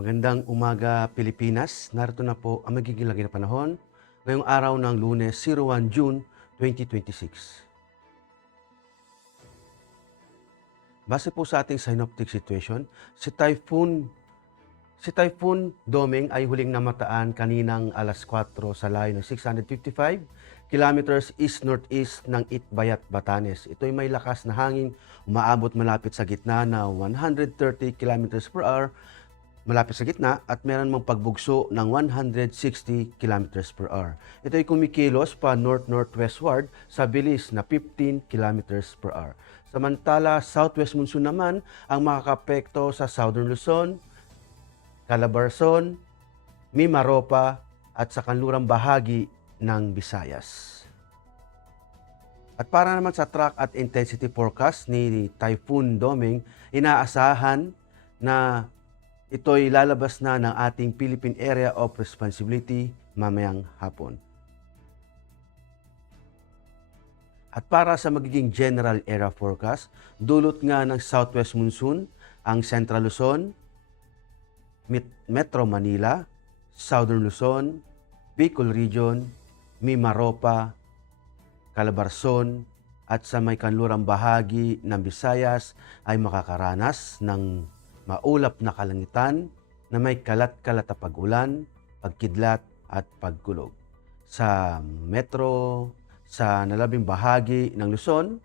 Magandang umaga, Pilipinas. Narito na po ang magiging lagi na panahon ngayong araw ng Lunes, 01 June 2026. Base po sa ating synoptic situation, si Typhoon Doming ay huling namataan kaninang alas 4 sa layo ng 655 kilometers east-northeast ng Itbayat, Batanes. Ito ay may lakas na hangin, umaabot malapit sa gitna na 130 kilometers per hour malapit sa gitna at meron mong pagbugso ng 160 kilometers per hour. Ito ay kumikilos pa north-northwestward sa bilis na 15 kilometers per hour. Samantala, southwest monsoon naman ang makakapekto sa Southern Luzon, Calabarzon, Mimaropa at sa kanlurang bahagi ng Visayas. At para naman sa track at intensity forecast ni Typhoon Doming, inaasahan na ito'y lalabas na ng ating Philippine Area of Responsibility mamayang hapon. At para sa magiging general area forecast, dulot nga ng southwest monsoon ang Central Luzon, Metro Manila, Southern Luzon, Bicol Region, Mimaropa, Calabarzon, at sa may kanlurang bahagi ng Visayas ay makakaranas ng maulap na kalangitan na may kalat-kalat na pag-ulan, pagkidlat at pagkulog. Sa metro, sa nalabing bahagi ng Luzon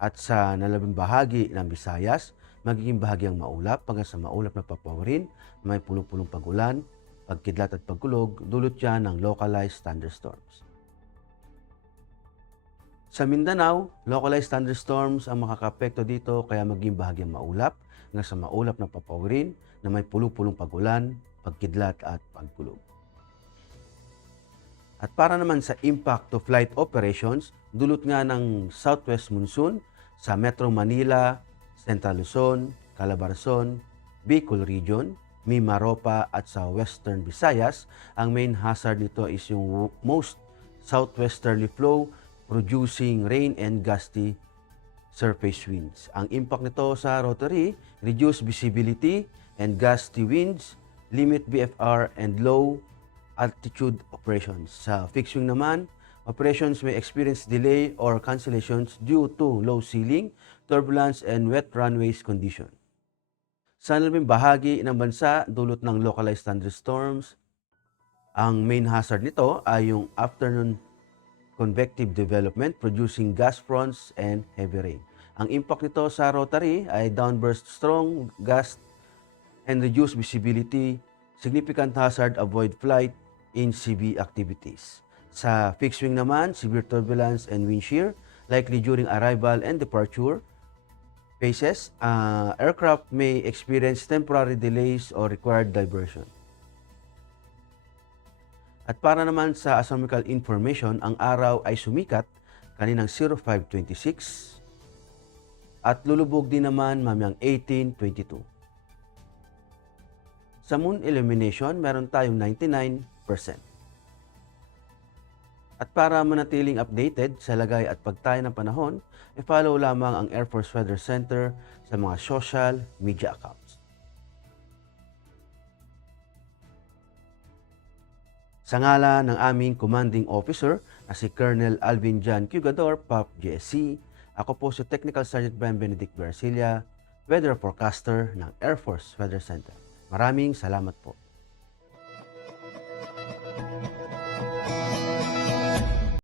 at sa nalabing bahagi ng Visayas, magiging bahagyang maulap hanggang sa maulap na papawarin, may pulong-pulong pag-ulan, pagkidlat at pagkulog, dulot yan ng localized thunderstorms. Sa Mindanao, localized thunderstorms ang makakapekto dito kaya maging bahagyang maulap hanggang sa maulap na papawirin na may pulong-pulong pag-ulan, pagkidlat at pagkulog. At para naman sa impact to flight operations, dulot nga ng southwest monsoon sa Metro Manila, Central Luzon, Calabarzon, Bicol Region, Mimaropa at sa Western Visayas. Ang main hazard nito is yung most southwesterly flow producing rain and gusty surface winds. Ang impact nito sa rotary, reduce visibility and gusty winds, limit BFR and low altitude operations. Sa fixed wing naman, operations may experience delay or cancellations due to low ceiling, turbulence, and wet runways condition. Sa nalabing bahagi ng bansa, dulot ng localized thunderstorms, ang main hazard nito ay yung afternoon convective development producing gas fronts and heavy rain. Ang impact nito sa rotary ay downburst strong gust and reduced visibility, significant hazard, avoid flight in CV activities. Sa fixed wing naman, severe turbulence and wind shear, likely during arrival and departure phases. Aircraft may experience temporary delays or required diversion. At para naman sa astronomical information, ang araw ay sumikat kaninang 0526 at lulubog din naman mamayang 1822. Sa moon illumination, meron tayong 99%. At para manatiling updated sa lagay at pagtayo ng panahon, i-follow lamang ang Air Force Weather Center sa mga social media accounts. Sa ngalan ng aming commanding officer na si Colonel Alvin Jan Cugador, PAP GSC, ako po si Technical Sergeant Brian Benedict Garcia, Weather Forecaster ng Air Force Weather Center. Maraming salamat po.